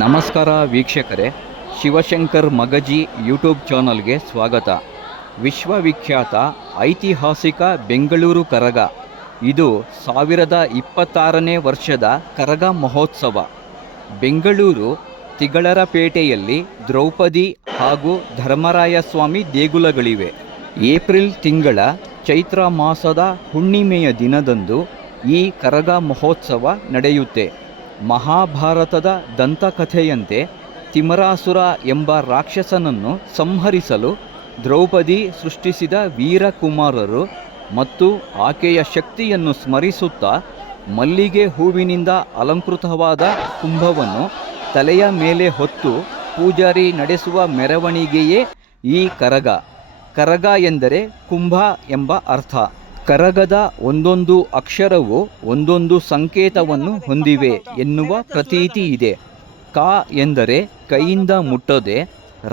ನಮಸ್ಕಾರ ವೀಕ್ಷಕರೇ, ಶಿವಶಂಕರ್ ಮಗಜಿ ಯೂಟ್ಯೂಬ್ ಚಾನಲ್ಗೆ ಸ್ವಾಗತ. ವಿಶ್ವವಿಖ್ಯಾತ ಐತಿಹಾಸಿಕ ಬೆಂಗಳೂರು ಕರಗ ಇದು 2026ನೇ ವರ್ಷದ ಕರಗ ಮಹೋತ್ಸವ. ಬೆಂಗಳೂರು ತಿಗಳರಪೇಟೆಯಲ್ಲಿ ದ್ರೌಪದಿ ಹಾಗೂ ಧರ್ಮರಾಯಸ್ವಾಮಿ ದೇಗುಲಗಳಿವೆ. ಏಪ್ರಿಲ್ ತಿಂಗಳ ಚೈತ್ರ ಮಾಸದ ಹುಣ್ಣಿಮೆಯ ದಿನದಂದು ಈ ಕರಗ ಮಹೋತ್ಸವ ನಡೆಯುತ್ತೆ. ಮಹಾಭಾರತದ ದಂತಕಥೆಯಂತೆ ತಿಮರಾಸುರ ಎಂಬ ರಾಕ್ಷಸನನ್ನು ಸಂಹರಿಸಲು ದ್ರೌಪದಿ ಸೃಷ್ಟಿಸಿದ ವೀರಕುಮಾರರು ಮತ್ತು ಆಕೆಯ ಶಕ್ತಿಯನ್ನು ಸ್ಮರಿಸುತ್ತಾ ಮಲ್ಲಿಗೆ ಹೂವಿನಿಂದ ಅಲಂಕೃತವಾದ ಕುಂಭವನ್ನು ತಲೆಯ ಮೇಲೆ ಹೊತ್ತು ಪೂಜಾರಿ ನಡೆಸುವ ಮೆರವಣಿಗೆಯೇ ಈ ಕರಗ. ಕರಗ ಎಂದರೆ ಕುಂಭ ಎಂಬ ಅರ್ಥ. ಕರಗದ ಒಂದೊಂದು ಅಕ್ಷರವು ಒಂದೊಂದು ಸಂಕೇತವನ್ನು ಹೊಂದಿವೆ ಎನ್ನುವ ಪ್ರತೀತಿ ಇದೆ. ಕ ಎಂದರೆ ಕೈಯಿಂದ ಮುಟ್ಟದೆ,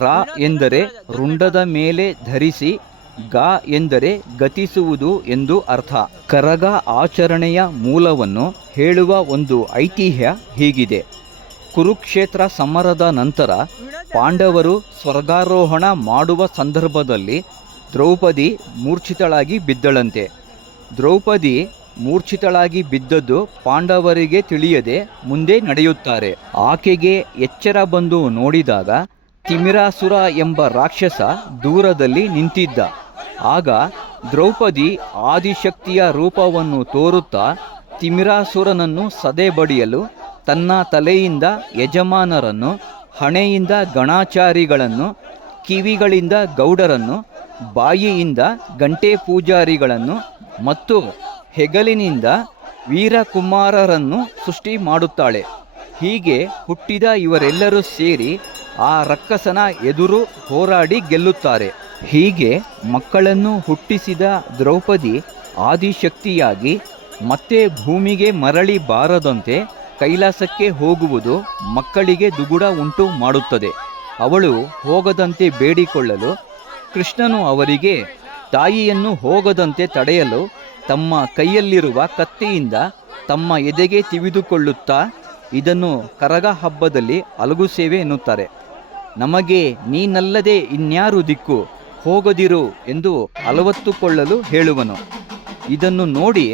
ರ ಎಂದರೆ ರುಂಡದ ಮೇಲೆ ಧರಿಸಿ, ಗ ಎಂದರೆ ಗತಿಸುವುದು ಎಂದು ಅರ್ಥ. ಕರಗ ಆಚರಣೆಯ ಮೂಲವನ್ನು ಹೇಳುವ ಒಂದು ಐತಿಹ್ಯ ಹೀಗಿದೆ. ಕುರುಕ್ಷೇತ್ರ ಸಮರದ ನಂತರ ಪಾಂಡವರು ಸ್ವರ್ಗಾರೋಹಣ ಮಾಡುವ ಸಂದರ್ಭದಲ್ಲಿ ದ್ರೌಪದಿ ಮೂರ್ಛಿತಳಾಗಿ ಬಿದ್ದಳಂತೆ. ದ್ರೌಪದಿ ಮೂರ್ಛಿತಳಾಗಿ ಬಿದ್ದದ್ದು ಪಾಂಡವರಿಗೆ ತಿಳಿಯದೆ ಮುಂದೆ ನಡೆಯುತ್ತಾರೆ. ಆಕೆಗೆ ಎಚ್ಚರ ಬಂದು ನೋಡಿದಾಗ ತಿಮಿರಾಸುರ ಎಂಬ ರಾಕ್ಷಸ ದೂರದಲ್ಲಿ ನಿಂತಿದ್ದ. ಆಗ ದ್ರೌಪದಿ ಆದಿಶಕ್ತಿಯ ರೂಪವನ್ನು ತೋರುತ್ತಾ ತಿಮಿರಾಸುರನನ್ನು ಸದೆಬಡಿಯಲು ತನ್ನ ತಲೆಯಿಂದ ಯಜಮಾನರನ್ನು, ಹಣೆಯಿಂದ ಗಣಾಚಾರಿಗಳನ್ನು, ಕಿವಿಗಳಿಂದ ಗೌಡರನ್ನು, ಬಾಯಿಯಿಂದ ಗಂಟೆ ಪೂಜಾರಿಗಳನ್ನು ಮತ್ತು ಹೆಗಲಿನಿಂದ ವೀರಕುಮಾರರನ್ನು ಸೃಷ್ಟಿ ಮಾಡುತ್ತಾಳೆ. ಹೀಗೆ ಹುಟ್ಟಿದ ಇವರೆಲ್ಲರೂ ಸೇರಿ ಆ ರಕ್ಕಸನ ಎದುರು ಹೋರಾಡಿ ಗೆಲ್ಲುತ್ತಾರೆ. ಹೀಗೆ ಮಕ್ಕಳನ್ನು ಹುಟ್ಟಿಸಿದ ದ್ರೌಪದಿ ಆದಿಶಕ್ತಿಯಾಗಿ ಮತ್ತೆ ಭೂಮಿಗೆ ಮರಳಿ ಬಾರದಂತೆ ಕೈಲಾಸಕ್ಕೆ ಹೋಗುವುದು ಮಕ್ಕಳಿಗೆ ದುಗುಡ ಉಂಟು ಮಾಡುತ್ತದೆ. ಅವಳು ಹೋಗದಂತೆ ಬೇಡಿಕೊಳ್ಳಲು ಕೃಷ್ಣನು ಅವರಿಗೆ ತಾಯಿಯನ್ನು ಹೋಗದಂತೆ ತಡೆಯಲು ತಮ್ಮ ಕೈಯಲ್ಲಿರುವ ಕತ್ತಿಯಿಂದ ತಮ್ಮ ಎದೆಗೆ ತಿವಿದುಕೊಳ್ಳುತ್ತಾ ಇದನ್ನು ಕರಗ ಹಬ್ಬದಲ್ಲಿ ಅಲಗು ಸೇವೆ ಎನ್ನುತ್ತಾರೆ. ನಮಗೆ ನೀನಲ್ಲದೆ ಇನ್ಯಾರು ದಿಕ್ಕು, ಹೋಗದಿರು ಎಂದು ಅಲವತ್ತುಕೊಳ್ಳಲು ಹೇಳುವನು. ಇದನ್ನು ನೋಡಿ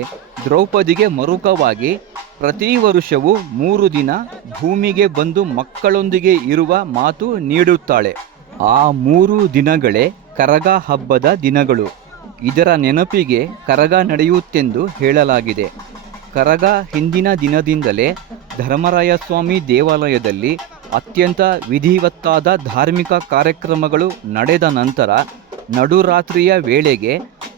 ದ್ರೌಪದಿಗೆ ಮರುಕವಾಗಿ ಪ್ರತಿ ವರ್ಷವೂ 3 ದಿನ ಭೂಮಿಗೆ ಬಂದು ಮಕ್ಕಳೊಂದಿಗೆ ಇರುವ ಮಾತು ನೀಡುತ್ತಾಳೆ. ಆ 3 ದಿನಗಳೇ ಕರಗ ಹಬ್ಬದ ದಿನಗಳು. ಇದರ ನೆನಪಿಗೆ ಕರಗ ನಡೆಯುತ್ತೆಂದು ಹೇಳಲಾಗಿದೆ. ಕರಗ ಹಿಂದಿನ ದಿನದಿಂದಲೇ ಧರ್ಮರಾಯಸ್ವಾಮಿ ದೇವಾಲಯದಲ್ಲಿ ಅತ್ಯಂತ ವಿಧಿವತ್ತಾದ ಧಾರ್ಮಿಕ ಕಾರ್ಯಕ್ರಮಗಳು ನಡೆದ ನಂತರ ನಡುರಾತ್ರಿಯ ವೇಳೆಗೆ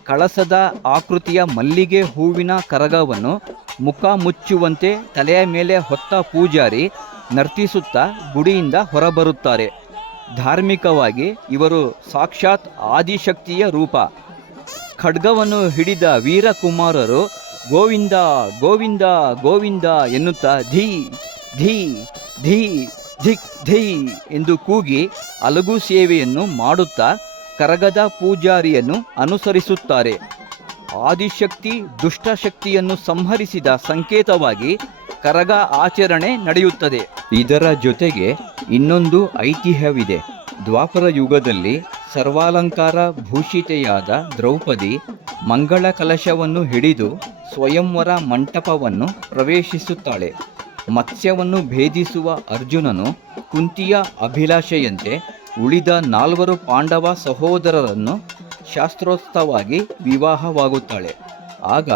ಕಳಸದ ಆಕೃತಿಯ ಮಲ್ಲಿಗೆ ಹೂವಿನ ಕರಗವನ್ನು ಮುಖ ಮುಚ್ಚುವಂತೆ ತಲೆಯ ಮೇಲೆ ಹೊತ್ತ ಪೂಜಾರಿ ನರ್ತಿಸುತ್ತಾ ಗುಡಿಯಿಂದ ಹೊರಬರುತ್ತಾರೆ. ಧಾರ್ಮಿಕವಾಗಿ ಇವರು ಸಾಕ್ಷಾತ್ ಆದಿಶಕ್ತಿಯ ರೂಪ. ಖಡ್ಗವನ್ನು ಹಿಡಿದ ವೀರಕುಮಾರರು ಗೋವಿಂದ ಗೋವಿಂದ ಗೋವಿಂದ ಎನ್ನುತ್ತಾ ಧೀ ಧೀ ಧೀ ಧಿಕ್ ಧೀ ಎಂದು ಕೂಗಿ ಅಲಗು ಸೇವೆಯನ್ನು ಮಾಡುತ್ತಾ ಕರಗದ ಪೂಜಾರಿಯನ್ನು ಅನುಸರಿಸುತ್ತಾರೆ. ಆದಿಶಕ್ತಿ ದುಷ್ಟಶಕ್ತಿಯನ್ನು ಸಂಹರಿಸಿದ ಸಂಕೇತವಾಗಿ ಕರಗ ಆಚರಣೆ ನಡೆಯುತ್ತದೆ. ಇದರ ಜೊತೆಗೆ ಇನ್ನೊಂದು ಐತಿಹ್ಯವಿದೆ. ದ್ವಾಪರ ಯುಗದಲ್ಲಿ ಸರ್ವಾಲಂಕಾರ ಭೂಷಿತೆಯಾದ ದ್ರೌಪದಿ ಮಂಗಳ ಕಲಶವನ್ನು ಹಿಡಿದು ಸ್ವಯಂವರ ಮಂಟಪವನ್ನು ಪ್ರವೇಶಿಸುತ್ತಾಳೆ. ಮತ್ಸ್ಯವನ್ನು ಭೇದಿಸುವ ಅರ್ಜುನನು ಕುಂತಿಯ ಅಭಿಲಾಷೆಯಂತೆ ಉಳಿದ 4 ಪಾಂಡವ ಸಹೋದರರನ್ನು ಶಾಸ್ತ್ರೋಕ್ತವಾಗಿ ವಿವಾಹವಾಗುತ್ತಾಳೆ. ಆಗ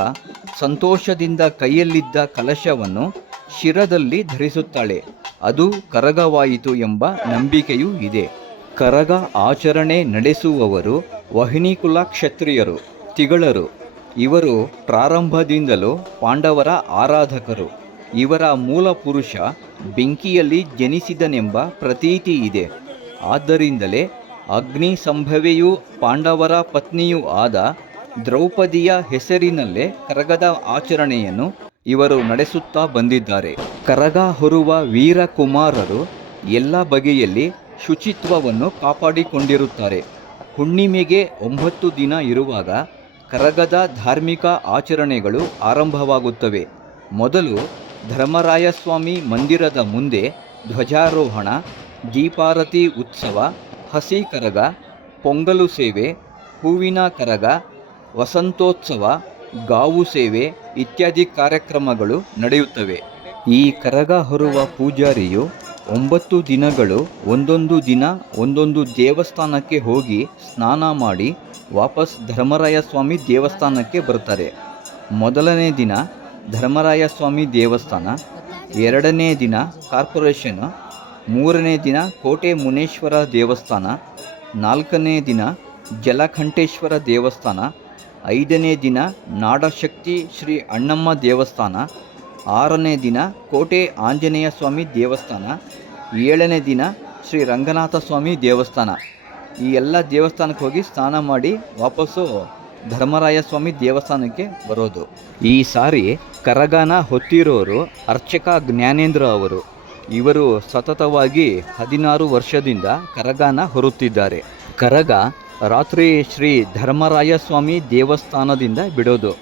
ಸಂತೋಷದಿಂದ ಕೈಯಲ್ಲಿದ್ದ ಕಲಶವನ್ನು ಶಿರದಲ್ಲಿ ಧರಿಸುತ್ತಾಳೆ. ಅದು ಕರಗವಾಯಿತು ಎಂಬ ನಂಬಿಕೆಯೂ ಇದೆ. ಕರಗ ಆಚರಣೆ ನಡೆಸುವವರು ವಹಿನಿಕುಲ ಕ್ಷತ್ರಿಯರು, ತಿಗಳರು. ಇವರು ಪ್ರಾರಂಭದಿಂದಲೂ ಪಾಂಡವರ ಆರಾಧಕರು. ಇವರ ಮೂಲ ಪುರುಷ ಬೆಂಕಿಯಲ್ಲಿ ಜನಿಸಿದನೆಂಬ ಪ್ರತೀತಿ ಇದೆ. ಆದ್ದರಿಂದಲೇ ಅಗ್ನಿ ಸಂಭವೆಯೂ ಪಾಂಡವರ ಪತ್ನಿಯೂ ಆದ ದ್ರೌಪದಿಯ ಹೆಸರಿನಲ್ಲೇ ಕರಗದ ಆಚರಣೆಯನ್ನು ಇವರು ನಡೆಸುತ್ತಾ ಬಂದಿದ್ದಾರೆ. ಕರಗ ಹೊರುವ ವೀರಕುಮಾರರು ಎಲ್ಲ ಬಗೆಯಲ್ಲಿ ಶುಚಿತ್ವವನ್ನು ಕಾಪಾಡಿಕೊಂಡಿರುತ್ತಾರೆ. ಹುಣ್ಣಿಮೆಗೆ 9 ದಿನ ಇರುವಾಗ ಕರಗದ ಧಾರ್ಮಿಕ ಆಚರಣೆಗಳು ಆರಂಭವಾಗುತ್ತವೆ. ಮೊದಲು ಧರ್ಮರಾಯಸ್ವಾಮಿ ಮಂದಿರದ ಮುಂದೆ ಧ್ವಜಾರೋಹಣ, ದೀಪಾರತಿ ಉತ್ಸವ, ಹಸಿ ಕರಗ, ಪೊಂಗಲು ಸೇವೆ, ಹೂವಿನ ಕರಗ, ವಸಂತೋತ್ಸವ, ಗಾವು ಸೇವೆ ಇತ್ಯಾದಿ ಕಾರ್ಯಕ್ರಮಗಳು ನಡೆಯುತ್ತವೆ. ಈ ಕರಗ ಹೊರುವ ಪೂಜಾರಿಯು 9 ದಿನಗಳು ಒಂದೊಂದು ದಿನ ಒಂದೊಂದು ದೇವಸ್ಥಾನಕ್ಕೆ ಹೋಗಿ ಸ್ನಾನ ಮಾಡಿ ವಾಪಸ್ ಧರ್ಮರಾಯ ಸ್ವಾಮಿ ದೇವಸ್ಥಾನಕ್ಕೆ ಬರ್ತಾರೆ. ಮೊದಲನೇ ದಿನ ಧರ್ಮರಾಯ ಸ್ವಾಮಿ ದೇವಸ್ಥಾನ, 2ನೇ ದಿನ ಕಾರ್ಪೊರೇಷನ್, 3ನೇ ದಿನ ಕೋಟೆ ಮುನೇಶ್ವರ ದೇವಸ್ಥಾನ, 4ನೇ ದಿನ ಜಲಕಂಠೇಶ್ವರ ದೇವಸ್ಥಾನ, 5ನೇ ದಿನ ನಾಡಶಕ್ತಿ ಶ್ರೀ ಅಣ್ಣಮ್ಮ ದೇವಸ್ಥಾನ, 6ನೇ ದಿನ ಕೋಟೆ ಆಂಜನೇಯ ಸ್ವಾಮಿ ದೇವಸ್ಥಾನ, 7ನೇ ದಿನ ಶ್ರೀ ರಂಗನಾಥ ಸ್ವಾಮಿ ದೇವಸ್ಥಾನ. ಈ ಎಲ್ಲ ದೇವಸ್ಥಾನಕ್ಕೆ ಹೋಗಿ ಸ್ನಾನ ಮಾಡಿ ವಾಪಸ್ಸು ಧರ್ಮರಾಯ ಸ್ವಾಮಿ ದೇವಸ್ಥಾನಕ್ಕೆ ಬರೋದು. ಈ ಸಾರಿ ಕರಗನ ಹೊತ್ತಿರೋರು ಅರ್ಚಕ ಜ್ಞಾನೇಂದ್ರ ಅವರು. ಇವರು ಸತತವಾಗಿ 16 ವರ್ಷದಿಂದ ಕರಗನ ಹೊರುತ್ತಿದ್ದಾರೆ. ಕರಗ ರಾತ್ರಿ ಶ್ರೀ ಧರ್ಮರಾಯ ಸ್ವಾಮಿ ದೇವಸ್ಥಾನದಿಂದ ಬಿಡೋದು.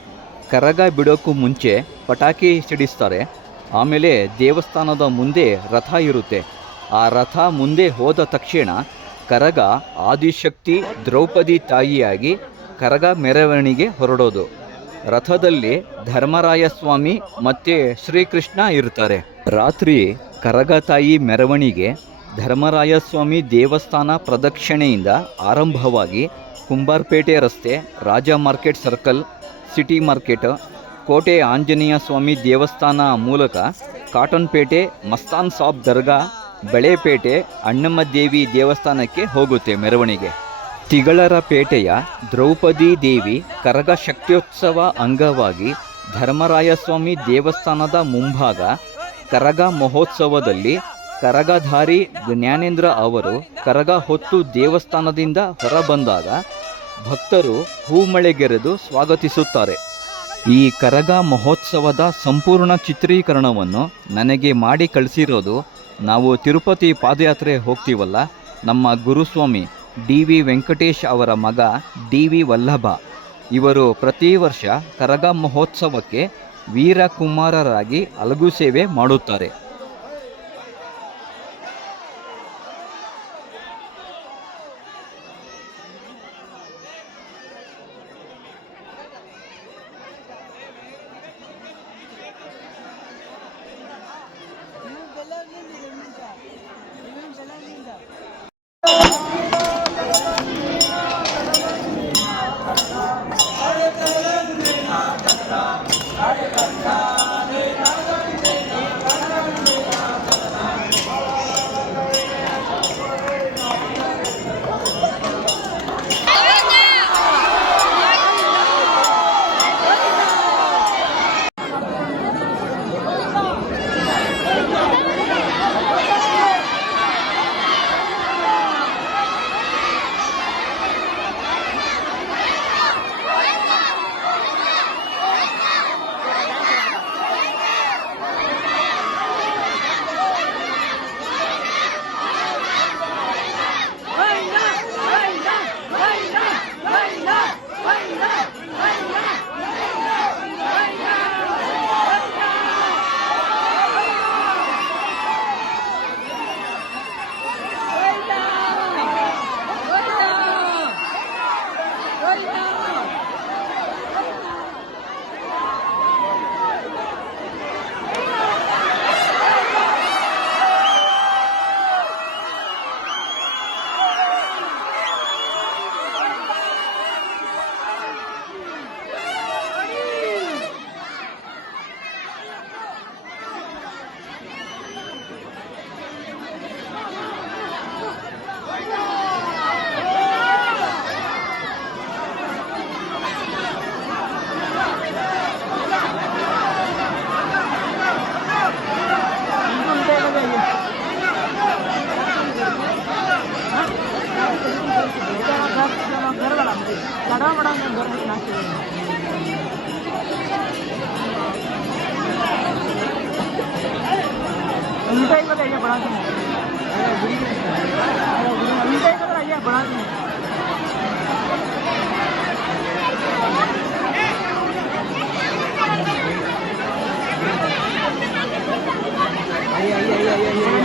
ಕರಗ ಬಿಡೋಕ್ಕೂ ಮುಂಚೆ ಪಟಾಕಿ ಸಿಡಿಸ್ತಾರೆ. ಆಮೇಲೆ ದೇವಸ್ಥಾನದ ಮುಂದೆ ರಥ ಇರುತ್ತೆ. ಆ ರಥ ಮುಂದೆ ಹೋದ ತಕ್ಷಣ ಕರಗ ಆದಿಶಕ್ತಿ ದ್ರೌಪದಿ ತಾಯಿಯಾಗಿ ಕರಗ ಮೆರವಣಿಗೆ ಹೊರಡೋದು. ರಥದಲ್ಲಿ ಧರ್ಮರಾಯ ಸ್ವಾಮಿ ಮತ್ತು ಶ್ರೀಕೃಷ್ಣ ಇರ್ತಾರೆ. ರಾತ್ರಿ ಕರಗ ತಾಯಿ ಮೆರವಣಿಗೆ ಧರ್ಮರಾಯ ಸ್ವಾಮಿ ದೇವಸ್ಥಾನ ಪ್ರದಕ್ಷಿಣೆಯಿಂದ ಆರಂಭವಾಗಿ ಕುಂಬಾರಪೇಟೆ ರಸ್ತೆ, ರಾಜ ಮಾರ್ಕೆಟ್ ಸರ್ಕಲ್, ಸಿಟಿ ಮಾರ್ಕೆಟ್, ಕೋಟೆ ಆಂಜನೇಯ ಸ್ವಾಮಿ ದೇವಸ್ಥಾನ ಮೂಲಕ ಕಾಟನ್ಪೇಟೆ, ಮಸ್ತಾನ್ ಸಾಬ್ ದರ್ಗಾ, ಬೆಳೆಪೇಟೆ, ಅಣ್ಣಮ್ಮ ದೇವಿ ದೇವಸ್ಥಾನಕ್ಕೆ ಹೋಗುತ್ತೆ ಮೆರವಣಿಗೆ. ತಿಗಳರಪೇಟೆಯ ದ್ರೌಪದಿ ದೇವಿ ಕರಗ ಶಕ್ತ್ಯೋತ್ಸವ ಅಂಗವಾಗಿ ಧರ್ಮರಾಯ ಸ್ವಾಮಿ ದೇವಸ್ಥಾನದ ಮುಂಭಾಗ ಕರಗ ಮಹೋತ್ಸವದಲ್ಲಿ ಕರಗಧಾರಿ ಜ್ಞಾನೇಂದ್ರ ಅವರು ಕರಗ ಹೊತ್ತು ದೇವಸ್ಥಾನದಿಂದ ಹೊರಬಂದಾಗ ಭಕ್ತರು ಹೂಮಳೆಗೆರೆದು ಸ್ವಾಗತಿಸುತ್ತಾರೆ. ಈ ಕರಗ ಮಹೋತ್ಸವದ ಸಂಪೂರ್ಣ ಚಿತ್ರೀಕರಣವನ್ನು ನನಗೆ ಮಾಡಿ ಕಳಿಸಿರೋದು ನಾವು ತಿರುಪತಿ ಪಾದಯಾತ್ರೆ ಹೋಗ್ತೀವಲ್ಲ, ನಮ್ಮ ಗುರುಸ್ವಾಮಿ DV ವೆಂಕಟೇಶ್ ಅವರ ಮಗ DV ವಲ್ಲಭ. ಇವರು ಪ್ರತಿ ವರ್ಷ ಕರಗ ಮಹೋತ್ಸವಕ್ಕೆ ವೀರಕುಮಾರರಾಗಿ ಅಲಗು ಸೇವೆ ಮಾಡುತ್ತಾರೆ.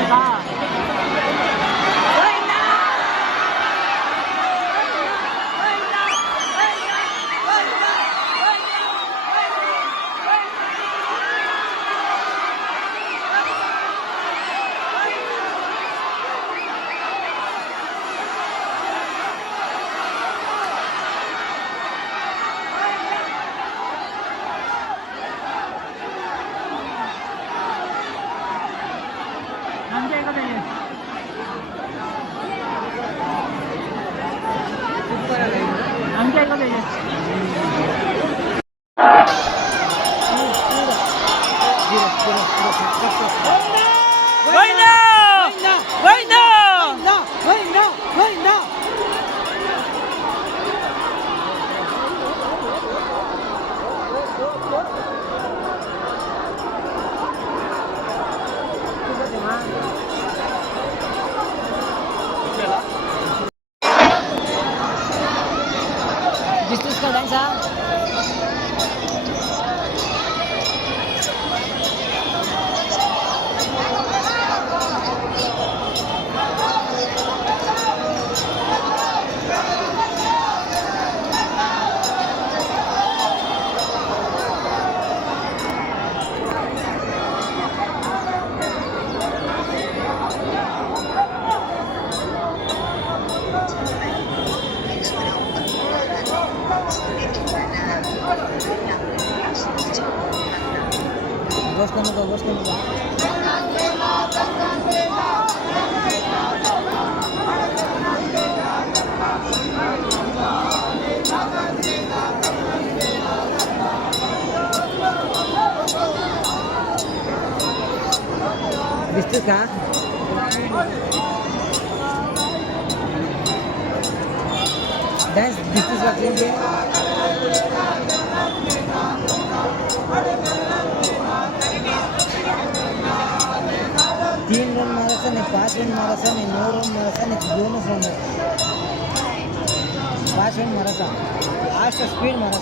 Iya. Bisnis ka dan sa? Bos ka ba? Bisnis ka? Dance bisnis ka kelinge? 3 run मारा था ने 5 रन मारा था ने 9 रन मारा था ने बोनस रन 5 रन मारा था आज का स्पीड मारा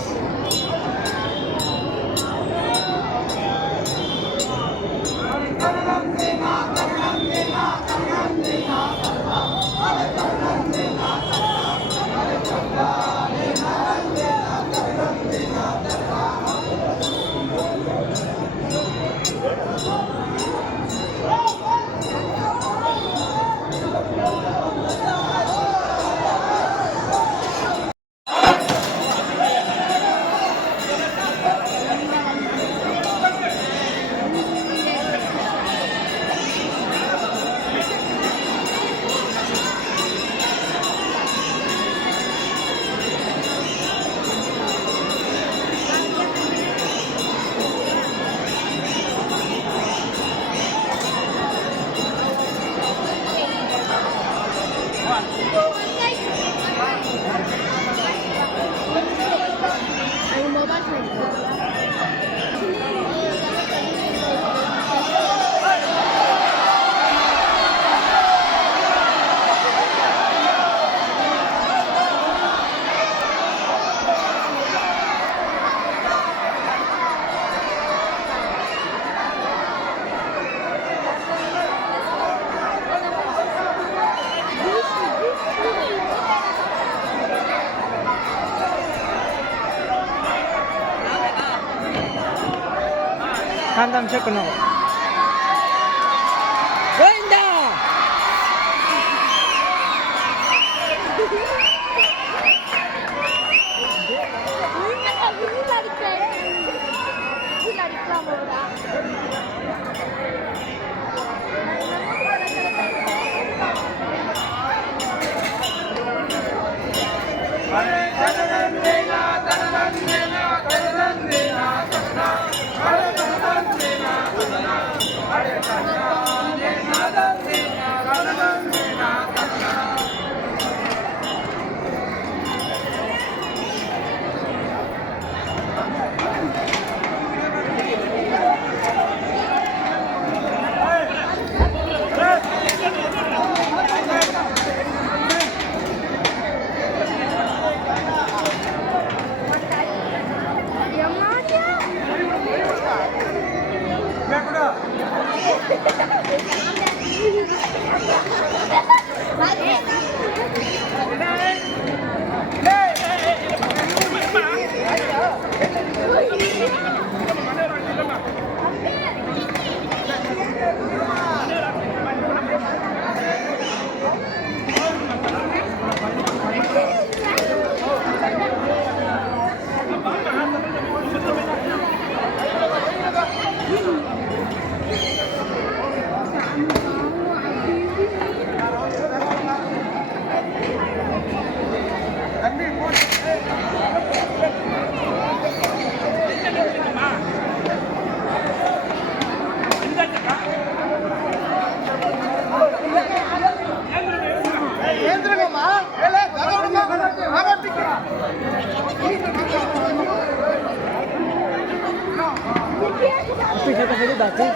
Handam siya kuno. Ganda! Tapi